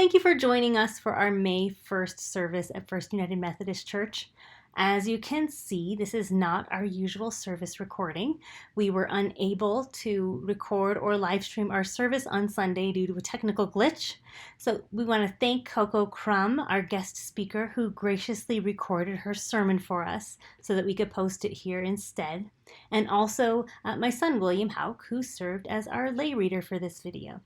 Thank you for joining us for our May 1st service at First United Methodist Church. As you can see, this is not our usual service recording. We were unable to record or live stream our service on Sunday due to a technical glitch. So we want to thank Coco Crum, our guest speaker, who graciously recorded her sermon for us so that we could post it here instead. And also my son, William Hauk, who served as our lay reader for this video.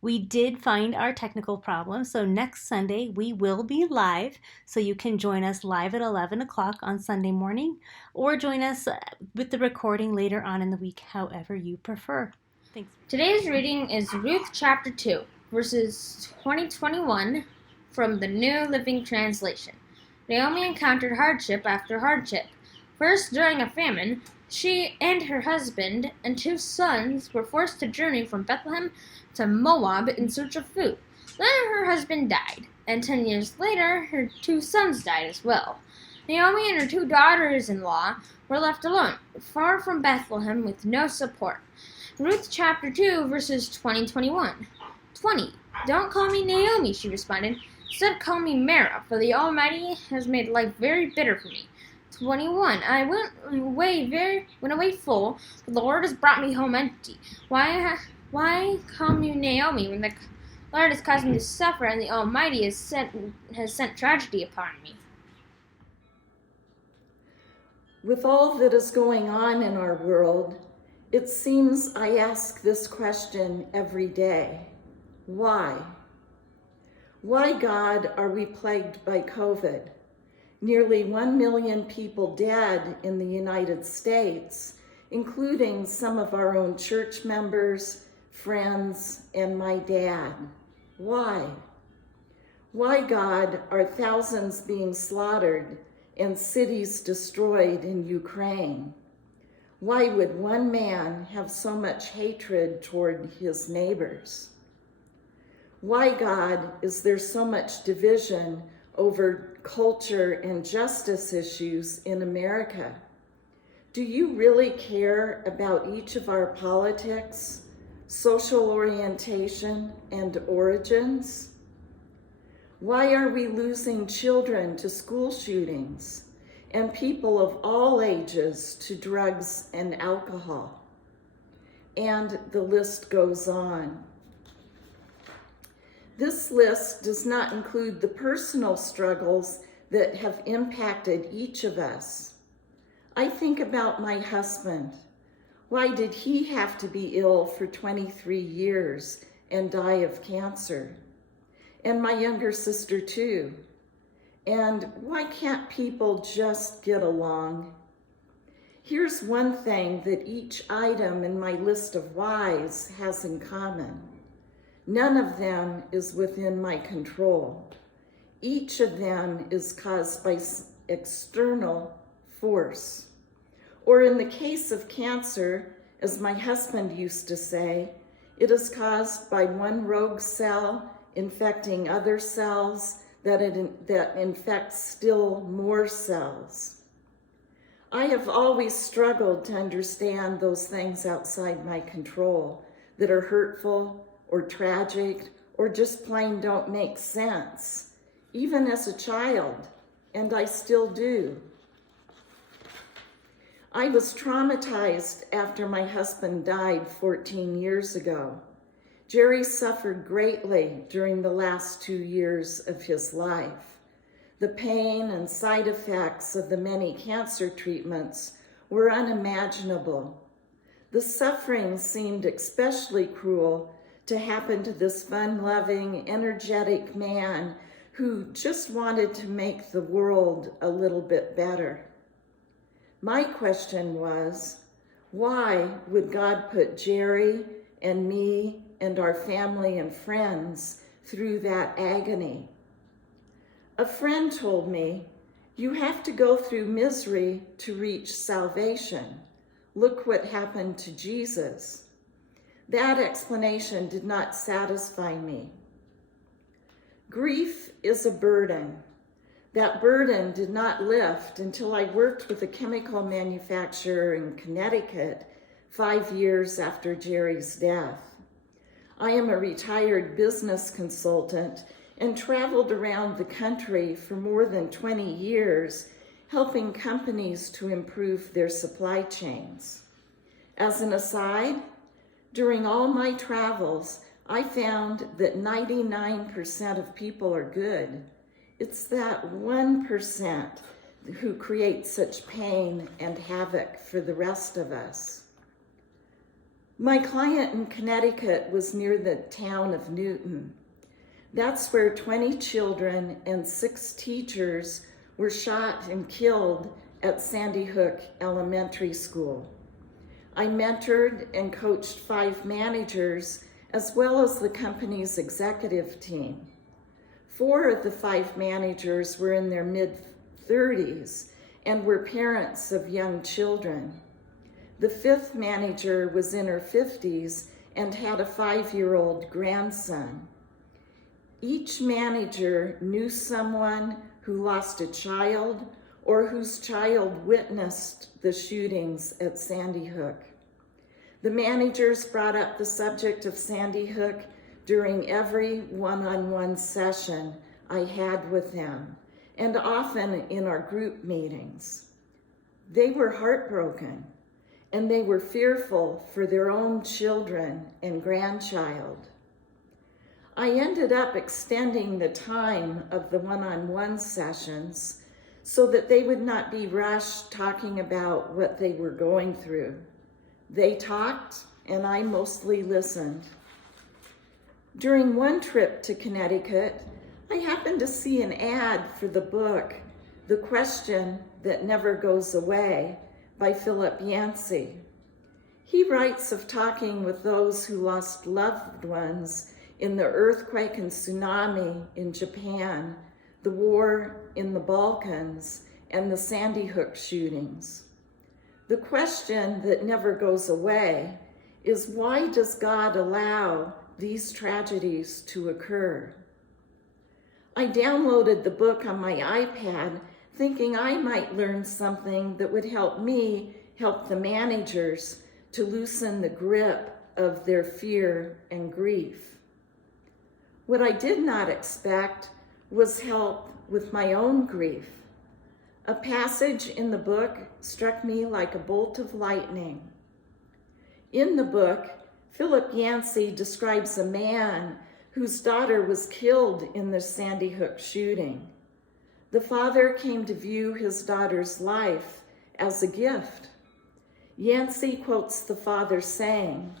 We did find our technical problem, so next Sunday we will be live, so you can join us live at 11 o'clock on Sunday morning, or join us with the recording later on in the week, however you prefer. Thanks. Today's reading is Ruth chapter 2, verses 20-21 from the New Living Translation. Naomi encountered hardship after hardship. First, during a famine, she and her husband and 2 sons were forced to journey from Bethlehem to Moab in search of food. Then her husband died, and 10 years later, her 2 sons died as well. Naomi and her 2 daughters-in-law were left alone, far from Bethlehem with no support. Ruth chapter 2, verses 20-21. 20. Don't call me Naomi, she responded. Instead, call me Mara, for the Almighty has made life very bitter for me. 21. I went away full, but the Lord has brought me home empty. Why call me Naomi when the Lord has caused me to suffer and the Almighty has sent tragedy upon me? With all that is going on in our world, it seems I ask this question every day. Why? Why, God, are we plagued by COVID? Nearly 1 million people dead in the United States, including some of our own church members, friends, and my dad. Why? Why, God, are thousands being slaughtered and cities destroyed in Ukraine? Why would one man have so much hatred toward his neighbors? Why, God, is there so much division over culture and justice issues in America? Do you really care about each of our politics, social orientation, and origins? Why are we losing children to school shootings and people of all ages to drugs and alcohol? And the list goes on. This list does not include the personal struggles that have impacted each of us. I think about my husband. Why did he have to be ill for 23 years and die of cancer? And my younger sister too. And why can't people just get along? Here's one thing that each item in my list of whys has in common. None of them is within my control. Each of them is caused by external force. Or in the case of cancer, as my husband used to say, it is caused by one rogue cell infecting other cells that infects still more cells. I have always struggled to understand those things outside my control that are hurtful or tragic, or just plain don't make sense, even as a child, and I still do. I was traumatized after my husband died 14 years ago. Jerry suffered greatly during the last 2 years of his life. The pain and side effects of the many cancer treatments were unimaginable. The suffering seemed especially cruel to happen to this fun-loving, energetic man who just wanted to make the world a little bit better. My question was, why would God put Jerry and me and our family and friends through that agony? A friend told me, you have to go through misery to reach salvation. Look what happened to Jesus. That explanation did not satisfy me. Grief is a burden. That burden did not lift until I worked with a chemical manufacturer in Connecticut 5 years after Jerry's death. I am a retired business consultant and traveled around the country for more than 20 years, helping companies to improve their supply chains. As an aside, during all my travels, I found that 99% of people are good. It's that 1% who create such pain and havoc for the rest of us. My client in Connecticut was near the town of Newton. That's where 20 children and 6 teachers were shot and killed at Sandy Hook Elementary School. I mentored and coached 5 managers as well as the company's executive team. 4 of the 5 managers were in their mid-30s and were parents of young children. The 5th manager was in her 50s and had a 5-year-old grandson. Each manager knew someone who lost a child or whose child witnessed the shootings at Sandy Hook. The managers brought up the subject of Sandy Hook during every one-on-one session I had with them, and often in our group meetings. They were heartbroken, and they were fearful for their own children and grandchild. I ended up extending the time of the one-on-one sessions so that they would not be rushed talking about what they were going through. They talked, and I mostly listened. During one trip to Connecticut, I happened to see an ad for the book, The Question That Never Goes Away, by Philip Yancey. He writes of talking with those who lost loved ones in the earthquake and tsunami in Japan, the war in the Balkans, and the Sandy Hook shootings. The question that never goes away is, why does God allow these tragedies to occur? I downloaded the book on my iPad thinking I might learn something that would help me help the managers to loosen the grip of their fear and grief. What I did not expect was help with my own grief. A passage in the book struck me like a bolt of lightning. In the book, Philip Yancey describes a man whose daughter was killed in the Sandy Hook shooting. The father came to view his daughter's life as a gift. Yancey quotes the father saying,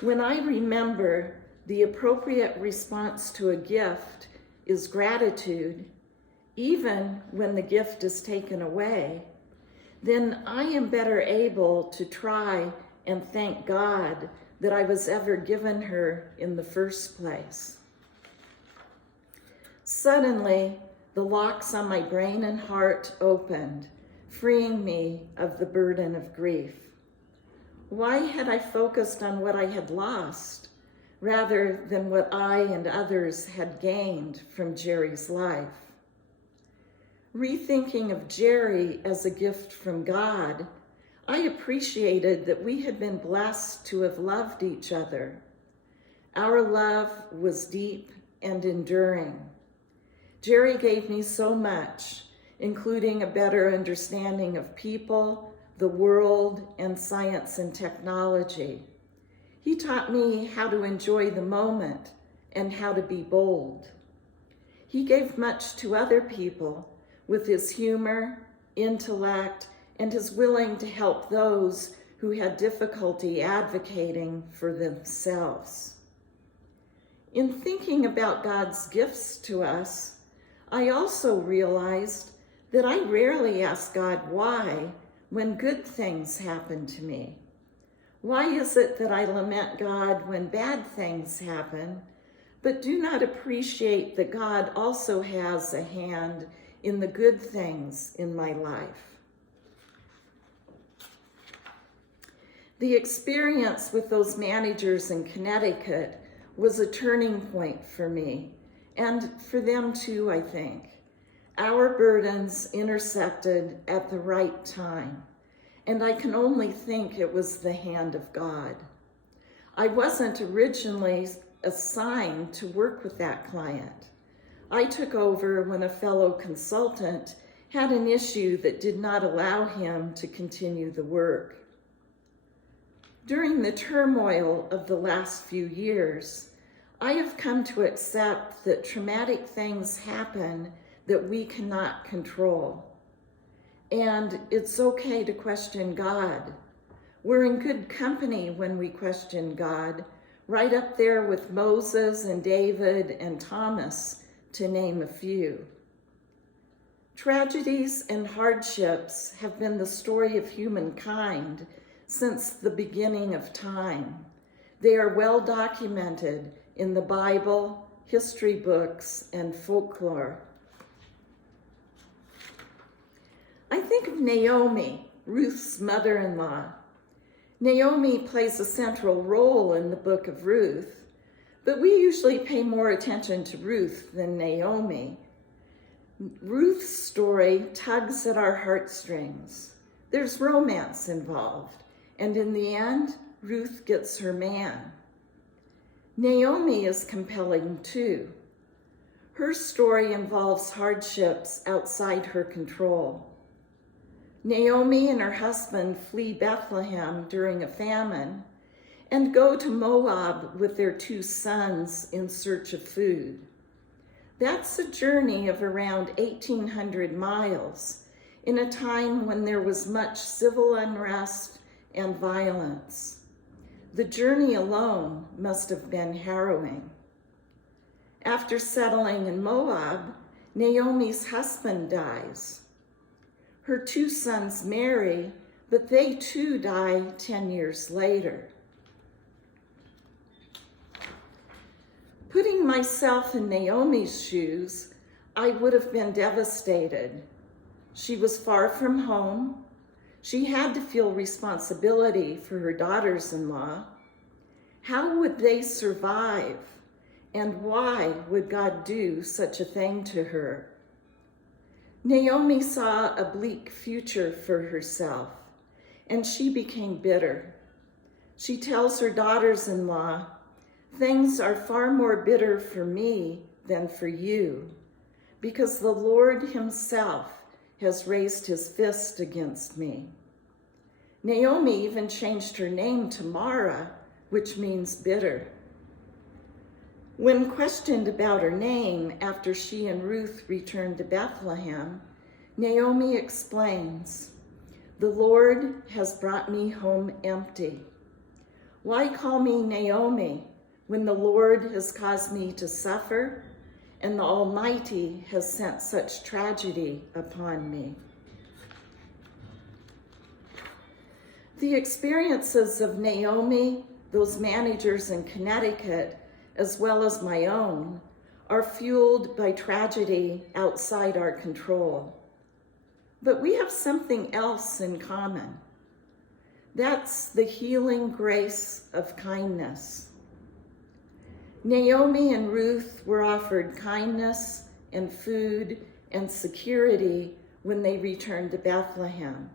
"When I remember the appropriate response to a gift is gratitude, even when the gift is taken away, then I am better able to try and thank God that I was ever given her in the first place." Suddenly, the locks on my brain and heart opened, freeing me of the burden of grief. Why had I focused on what I had lost rather than what I and others had gained from Jerry's life? Rethinking of Jerry as a gift from God, I appreciated that we had been blessed to have loved each other. Our love was deep and enduring. Jerry gave me so much, including a better understanding of people, the world, and science and technology. He taught me how to enjoy the moment and how to be bold. He gave much to other people with his humor, intellect, and his willing to help those who had difficulty advocating for themselves. In thinking about God's gifts to us, I also realized that I rarely ask God why when good things happen to me. Why is it that I lament God when bad things happen, but do not appreciate that God also has a hand in the good things in my life? The experience with those managers in Connecticut was a turning point for me, and for them too, I think. Our burdens intersected at the right time, and I can only think it was the hand of God. I wasn't originally assigned to work with that client. I took over when a fellow consultant had an issue that did not allow him to continue the work. During the turmoil of the last few years, I have come to accept that traumatic things happen that we cannot control. And it's okay to question God. We're in good company when we question God, right up there with Moses and David and Thomas, to name a few. Tragedies and hardships have been the story of humankind since the beginning of time. They are well documented in the Bible, history books, and folklore. I think of Naomi, Ruth's mother-in-law. Naomi plays a central role in the book of Ruth, but we usually pay more attention to Ruth than Naomi. Ruth's story tugs at our heartstrings. There's romance involved, and in the end, Ruth gets her man. Naomi is compelling too. Her story involves hardships outside her control. Naomi and her husband flee Bethlehem during a famine and go to Moab with their 2 sons in search of food. That's a journey of around 1,800 miles in a time when there was much civil unrest and violence. The journey alone must have been harrowing. After settling in Moab, Naomi's husband dies. Her 2 sons marry, but they too die 10 years later. Putting myself in Naomi's shoes, I would have been devastated. She was far from home. She had to feel responsibility for her daughters-in-law. How would they survive? And why would God do such a thing to her? Naomi saw a bleak future for herself, and she became bitter. She tells her daughters-in-law, "Things are far more bitter for me than for you, because the Lord himself has raised his fist against me." Naomi even changed her name to Mara, which means bitter. When questioned about her name after she and Ruth returned to Bethlehem, Naomi explains, "The Lord has brought me home empty. Why call me Naomi when the Lord has caused me to suffer and the Almighty has sent such tragedy upon me?" The experiences of Naomi, those managers in Connecticut, as well as my own, are fueled by tragedy outside our control. But we have something else in common. That's the healing grace of kindness. Naomi and Ruth were offered kindness and food and security when they returned to Bethlehem.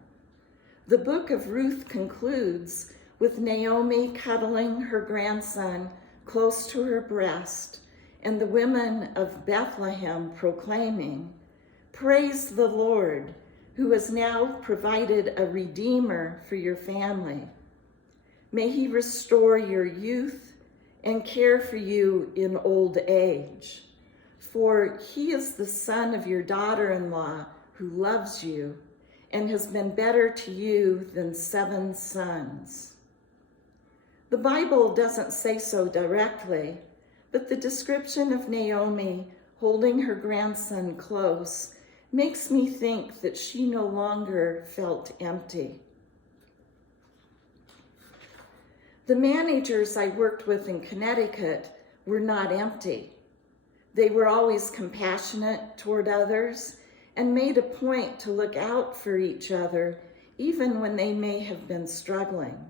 The book of Ruth concludes with Naomi cuddling her grandson close to her breast, and the women of Bethlehem proclaiming, "Praise the Lord, who has now provided a redeemer for your family. May he restore your youth and care for you in old age. For he is the son of your daughter-in-law who loves you and has been better to you than 7 sons." The Bible doesn't say so directly, but the description of Naomi holding her grandson close makes me think that she no longer felt empty. The managers I worked with in Connecticut were not empty. They were always compassionate toward others and made a point to look out for each other, even when they may have been struggling.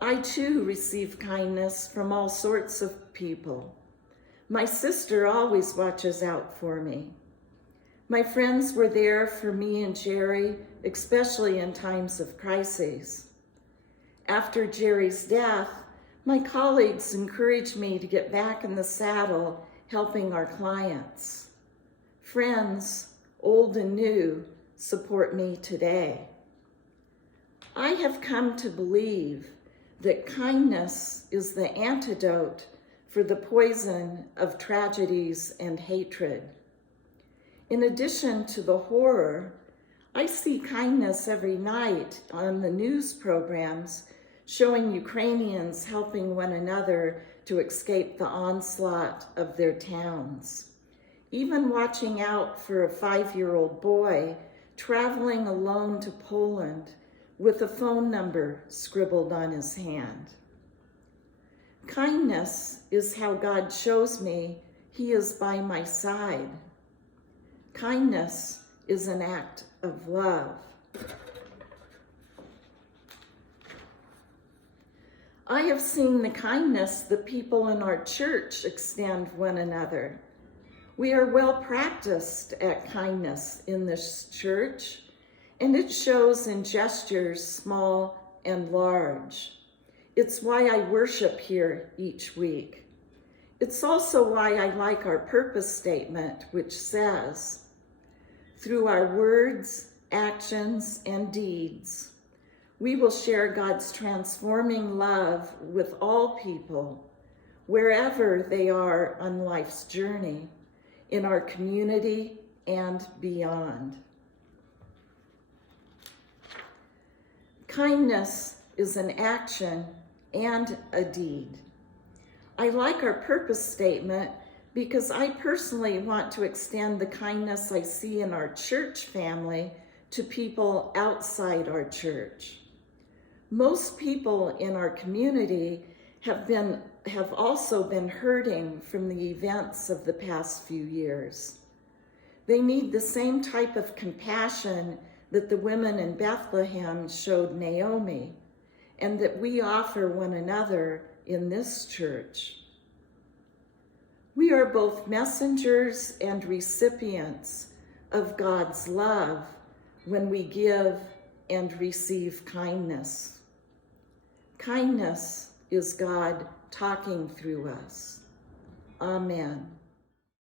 I too receive kindness from all sorts of people. My sister always watches out for me. My friends were there for me and Jerry, especially in times of crises. After Jerry's death, My colleagues encourage me to get back in the saddle helping our clients. Friends, old and new, support me today. I have come to believe that kindness is the antidote for the poison of tragedies and hatred. In addition to the horror, I see kindness every night on the news programs showing Ukrainians helping one another to escape the onslaught of their towns. Even watching out for a 5-year-old boy traveling alone to Poland with a phone number scribbled on his hand. Kindness is how God shows me He is by my side. Kindness is an act of love. I have seen the kindness the people in our church extend one another. We are well practiced at kindness in this church, and it shows in gestures small and large. It's why I worship here each week. It's also why I like our purpose statement, which says, through our words, actions, and deeds, we will share God's transforming love with all people, wherever they are on life's journey, in our community and beyond. Kindness is an action and a deed. I like our purpose statement because I personally want to extend the kindness I see in our church family to people outside our church. Most people in our community have also been hurting from the events of the past few years. They need the same type of compassion that the women in Bethlehem showed Naomi, and that we offer one another in this church. We are both messengers and recipients of God's love when we give and receive kindness. Kindness is God talking through us. Amen.